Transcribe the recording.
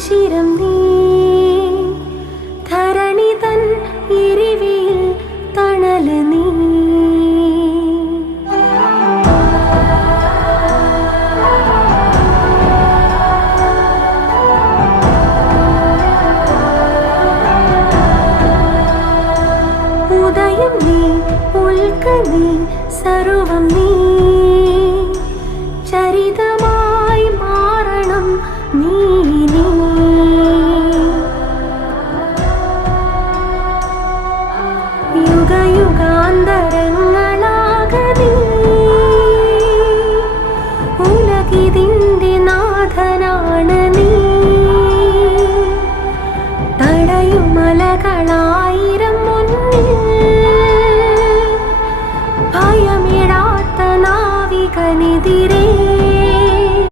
ശിശിരം നീ ധരണി തൻ ഇരിവിയിൽ തണല് നീ ഉദയം നീ ഉൽക്ക നീ സർവം